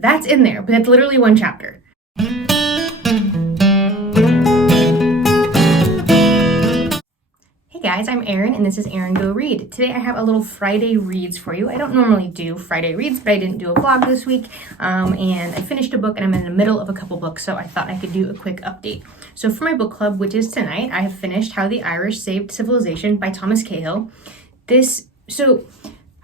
That's in there, but it's literally one chapter. Hey guys, I'm Erin and this is Erin Go Read. Today I have a little Friday reads for you. I don't normally do Friday reads, but I didn't do a vlog this week, and I finished a book and I'm in the middle of a couple books, so I thought I could do a quick update. So for my book club, which is tonight, I have finished How the Irish Saved Civilization by Thomas Cahill.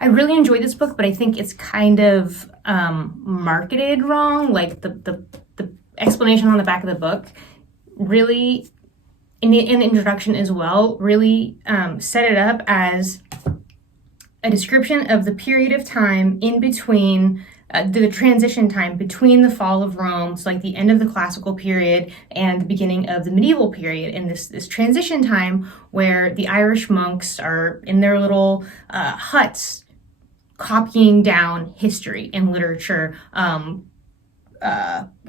I really enjoyed this book, but I think it's kind of marketed wrong. Like the explanation on the back of the book really, in the introduction as well, really set it up as a description of the period of time in between, the transition time between the fall of Rome, so like the end of the classical period and the beginning of the medieval period, and this transition time where the Irish monks are in their little huts copying down history and literature,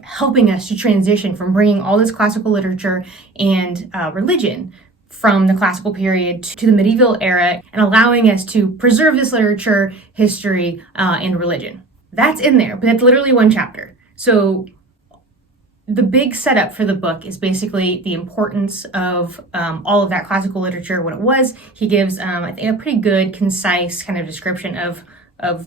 helping us to transition from bringing all this classical literature and religion from the classical period to the medieval era and allowing us to preserve this literature, history, and religion. That's in there, but it's literally one chapter. So the big setup for the book is basically the importance of all of that classical literature, what it was. He gives, I think, a pretty good, concise kind of description of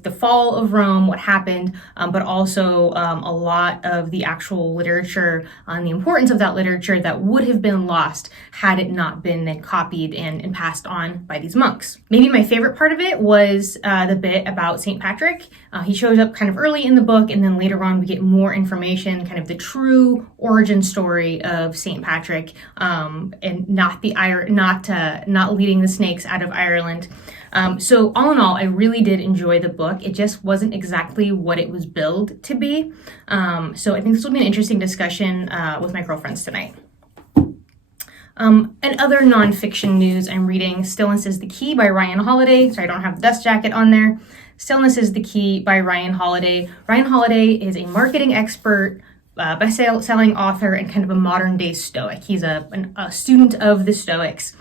the fall of Rome, what happened, but also a lot of the actual literature and the importance of that literature that would have been lost had it not been then copied and passed on by these monks. Maybe my favorite part of it was the bit about St. Patrick. He shows up kind of early in the book, and then later on we get more information, kind of the true origin story of St. Patrick, and not leading the snakes out of Ireland. So all in all, I really did enjoy the book. It just wasn't exactly what it was billed to be. So I think this will be an interesting discussion with my girlfriends tonight. And other nonfiction news, I'm reading Stillness is the Key by Ryan Holiday. Sorry, I don't have the dust jacket on there. Stillness is the Key by Ryan Holiday. Ryan Holiday is a marketing expert, best-selling author, and kind of a modern-day Stoic. He's a student of the Stoics.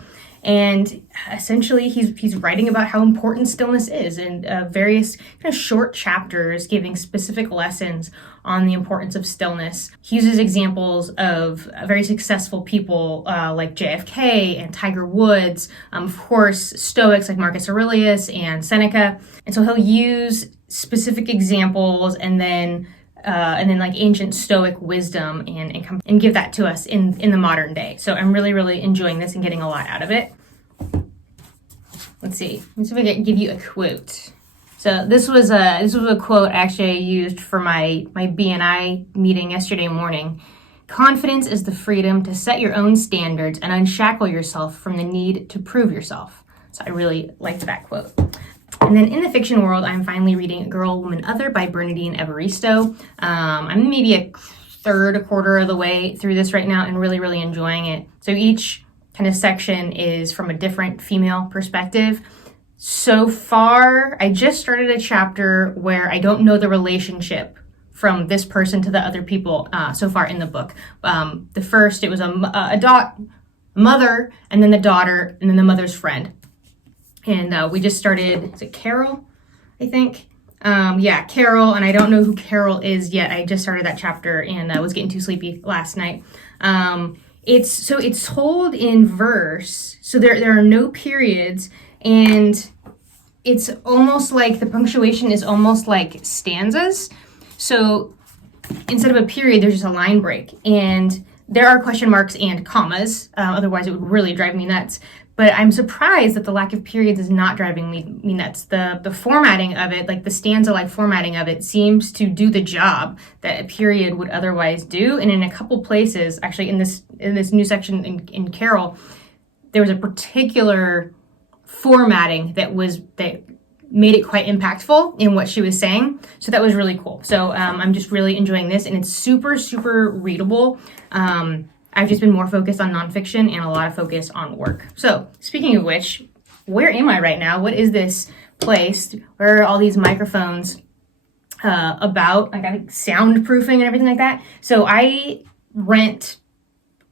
And essentially, he's writing about how important stillness is, and various kind of short chapters giving specific lessons on the importance of stillness. He uses examples of very successful people like JFK and Tiger Woods, of course, Stoics like Marcus Aurelius and Seneca. And so he'll use specific examples and then like ancient Stoic wisdom and give that to us in the modern day. So I'm really, really enjoying this and getting a lot out of it. Let's see if I can give you a quote. So this was a quote actually I used for my BNI meeting yesterday morning. Confidence is the freedom to set your own standards and unshackle yourself from the need to prove yourself. So I really liked that quote. And then in the fiction world, I'm finally reading Girl, Woman, Other by Bernadine Evaristo. I'm maybe a quarter of the way through this right now and really, really enjoying it. So each kind of section is from a different female perspective. So far, I just started a chapter where I don't know the relationship from this person to the other people so far in the book. The first, it was a mother, and then the daughter, and then the mother's friend. And we just started, is it Carol, I think? Yeah, Carol, and I don't know who Carol is yet. I just started that chapter and I was getting too sleepy last night. It's told in verse, so there are no periods, and it's almost like the punctuation is almost like stanzas. So instead of a period, there's just a line break, and there are question marks and commas. Otherwise, it would really drive me nuts. But I'm surprised that the lack of periods is not driving me nuts. The formatting of it, like the stanza-like formatting of it, seems to do the job that a period would otherwise do. And in a couple places, actually in this new section in Carol, there was a particular formatting that made it quite impactful in what she was saying. So that was really cool. So I'm just really enjoying this, and it's super, super readable. I've just been more focused on nonfiction and a lot of focus on work. So speaking of which, where am I right now? What is this place? Where are all these microphones about? I got soundproofing and everything like that. So I rent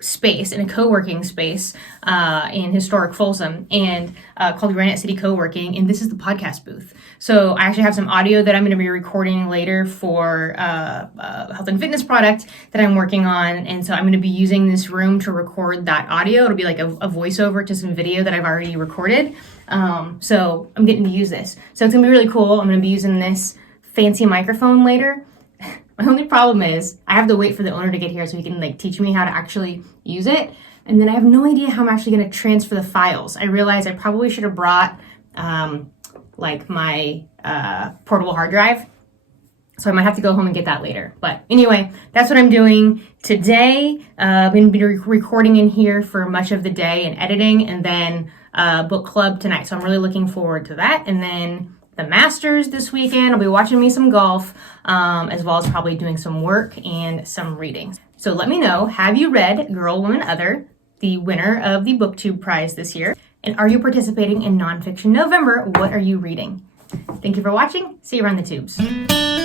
space, in a co-working space in historic Folsom, and called Granite City Co-working, and this is the podcast booth. So I actually have some audio that I'm going to be recording later for a health and fitness product that I'm working on, and so I'm going to be using this room to record that audio. It'll be like a voiceover to some video that I've already recorded. So I'm getting to use this. So it's going to be really cool. I'm going to be using this fancy microphone later. My only problem is I have to wait for the owner to get here so he can like teach me how to actually use it. And then I have no idea how I'm actually going to transfer the files. I realized I probably should have brought like my portable hard drive. So I might have to go home and get that later. But anyway, that's what I'm doing today. I'm going to be recording in here for much of the day and editing, and then book club tonight. So I'm really looking forward to that. And then the Masters this weekend. I'll be watching me some golf, as well as probably doing some work and some reading. So let me know, have you read Girl, Woman, Other, the winner of the BookTube prize this year? And are you participating in NonFiction November? What are you reading? Thank you for watching. See you around the tubes.